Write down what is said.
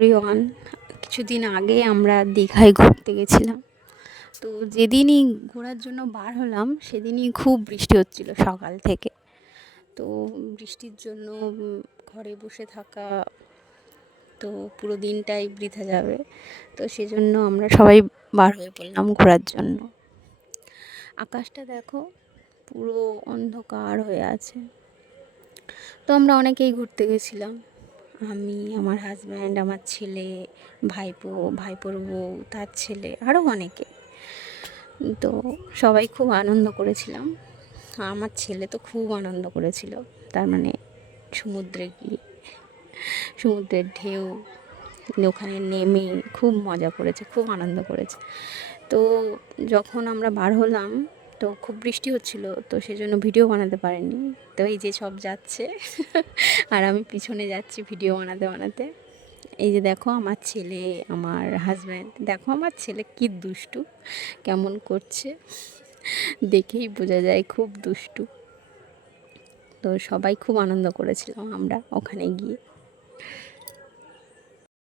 Everyone, কিছুদিন আগে আমরা দীঘায় ঘুরতে গেছিলাম। তো যেদিনই ঘোরার জন্য বার হলাম সেদিনই খুব বৃষ্টি হচ্ছিল সকাল থেকে। তো বৃষ্টির জন্য ঘরে বসে থাকা তো পুরো দিনটাই বৃথা যাবে। তো সেজন্য আমরা সবাই বার হয়ে পড়লাম ঘোরার জন্য। আকাশটা দেখো, পুরো অন্ধকার হয়ে আছে। তো আমরা অনেকেই ঘুরতে গেছিলাম। আমি, আমার হাজব্যান্ড, আমার ছেলে, ভাইপো, ভাইপোর বউ, তার ছেলে, আরও অনেকে। তো সবাই খুব আনন্দ করেছিলাম। আমার ছেলে তো খুব আনন্দ করেছিল। তার মানে সমুদ্রে গিয়ে, সমুদ্রের ঢেউ, ওখানে নেমে খুব মজা করেছে, খুব আনন্দ করেছে। তো যখন আমরা বার হলাম তো খুব বৃষ্টি হচ্ছিল, তো সেজন্য ভিডিও বানাতে পারিনি। তো এই যে সব যাচ্ছে আর আমি পিছনে যাচ্ছি ভিডিও বানাতে বানাতে। এই যে দেখো আমার ছেলে, আমার হাজব্যান্ড, দেখো আমার ছেলে কি দুষ্টু, কেমন করছে, দেখেই বোঝা যায় খুব দুষ্টু। তো সবাই খুব আনন্দ করেছিলাম আমরা ওখানে গিয়ে।